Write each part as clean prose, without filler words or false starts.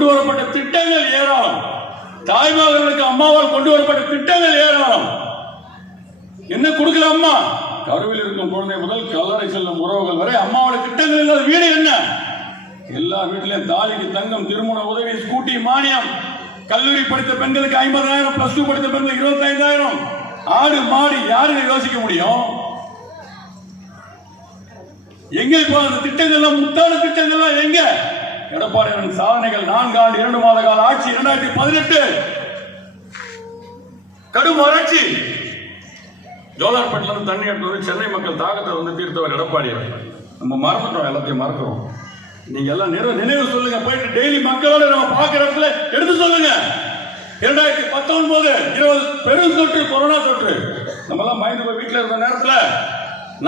கொண்டு வரப்பட்ட திட்டங்கள் ஏராளம். தாய்மார்களுக்கு அம்மாவால் கொண்டு வரப்பட்ட திட்டங்கள் ஏராளம். என்ன கொடுக்கல அம்மா? கருவில் இருக்கும் குழந்தை முதல் கல்லறை செல்லும் உறவுகள் வரை அம்மாவோட திட்டங்கள் இல்லாத வீடு என்ன? எல்லா வீட்டிலும் தாலிக்கு தங்கம், திருமண உதவி, ஸ்கூட்டி மானியம், கல்லூரி படித்த பெண்களுக்கு 50,000, பிளஸ் 2 படித்த பெண்களுக்கு 25,000. ஆடு மாடு யாருன்னு யோசிக்க முடியும்? எங்க இப்போ அந்த திட்டங்கள்லாம், முத்தான திட்டங்கள்லாம் எங்க? எடப்பாடி சாதனைகள் 4 ஆண்டு 2 மாத கால ஆட்சி. 2018 கடும் வறட்சி. ஜோலார்பேட்டில இருந்து தண்ணி எடுத்து சென்னை மக்கள் தாக்கத்தை தீர்த்தவர் எடப்பாடி. நம்ம மறந்துட்டோம், எல்லாத்தையும் மறக்கிறோம். நீங்க எல்லாம் நினைவு சொல்லுங்க. போயிட்டு டெய்லி மக்களோட நம்ம பார்க்கிற இடத்துல எடுத்து சொல்லுங்க. 2019 20 பெரும் தொற்று, கொரோனா தொற்று. நம்ம எல்லாம் பயந்து போய் வீட்டில் இருந்த நேரத்தில்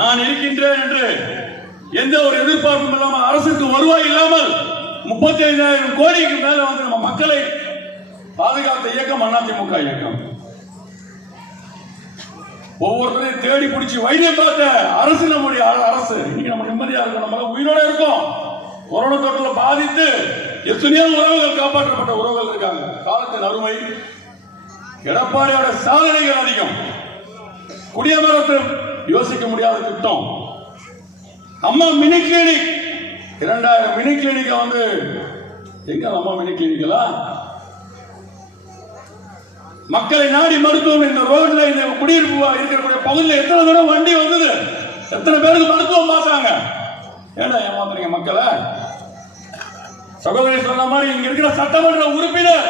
நான் இருக்கின்றேன் என்று எந்த ஒரு எதிர்பார்ப்பும் இல்லாமல், அரசுக்கு வருவாய் இல்லாமல் 35,000 கோடிக்கு மேல நம்ம மக்களை பாதுகாத்த இயக்கம் அதிமுக இயக்கம். ஒவ்வொருத்தரையும் தேடி பிடிச்சி வைத்தியம் பார்த்த அரசு நம்முடைய அரசு. இன்னைக்கு நம்ம நிம்மதியா இருக்கோம், நம்ம உயிரோட இருக்கோம். கொரோனா தொற்றுல பாதித்து எத்தனையோ உறவுகள், காப்பாற்றப்பட்ட உறவுகள் இருக்காங்க. காலத்தின் அருமை. எடப்பாடியோட சாதனைகள் அதிகம். குடியமரத்தை யோசிக்க முடியாத திட்டம். அம்மா மினி கிளினிக் 2000 மினி கிளினிக் எங்க அம்மா மினி கிளினிக்கலா? மக்களை நாடி மருத்துவம். இந்த ரோட்ல, இந்த குடியிருப்பு இருக்கக்கூடிய பகுதியில் எத்தனை தடவை வண்டி வந்தது? எத்தனை பேருக்கு மருத்துவம் பார்த்தாங்க? ஏன்னா ஏமாத்துறீங்க மக்களை? சகோதரி சொன்ன மாதிரி இங்க இருக்கிற சட்டமன்ற உறுப்பினர்,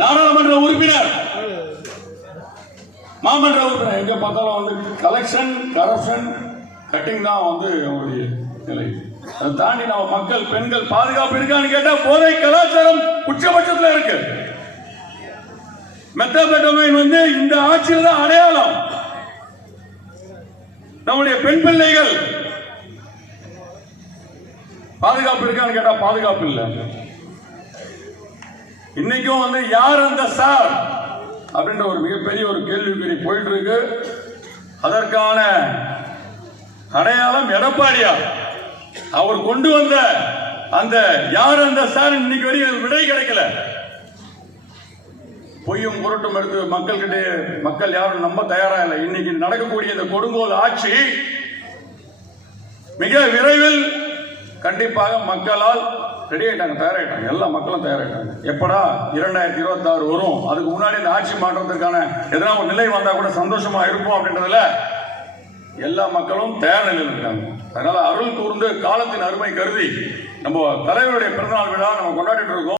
நாடாளுமன்ற உறுப்பினர், மாமன்ற உறுப்பினர் எங்க பார்த்தாலும் கலெக்ஷன், கரப்ஷன், கட்டிங் தான் அவருடைய நிலை. அதை தாண்டி நம்ம மக்கள், பெண்கள் பாதுகாப்பு இருக்கான்னு கேட்டா போதை கலாச்சாரம் உச்சபட்சத்தில் இருக்கு. மெத்தாம்பெட்டமைன் இந்த ஆட்சியில் தான் அடையாளம். நம்முடைய பெண் பிள்ளைகள் பாதுகாப்பு இருக்கான்னு கேட்டா பாதுகாப்பு இல்லை. இன்னைக்கும் யார் அந்த சார் அப்படின்ற ஒரு மிகப்பெரிய ஒரு கேள்விக்குறி போயிட்டு இருக்கு. அதற்கான அடையாளம் எடப்பாடியார். அவர் கொண்டு வந்த அந்த யார் அந்த சார் இன்னைக்கு வரைக்கும் விடை கிடைக்கல. பொய்யும் புரட்டும் எடுத்து மக்கள் யாரும் நம்ப தயாரா இல்லை. இன்னைக்கு நடக்கக்கூடிய இந்த கொடுங்கோல் ஆட்சி மிக விரைவில் கண்டிப்பாக மக்களால் ரெடி ஆயிட்டாங்க, தயாராயிட்டாங்க. எல்லா மக்களும் தயாராயிட்டாங்க. எப்படா 2026 வரும், அதுக்கு முன்னாடி இந்த ஆட்சி மாற்றத்திற்கான எதனா ஒரு நிலை வந்தா கூட சந்தோஷமா இருப்போம் அப்படின்றதுல எல்லா மக்களும் தயார் நிலையில் இருக்காங்க. அதனால அருள் கூர்ந்து காலத்தின் அருமை கருதி நம்ம தலைவருடைய பிறந்தநாள் விழா நம்ம கொண்டாடிட்டு இருக்கோம்.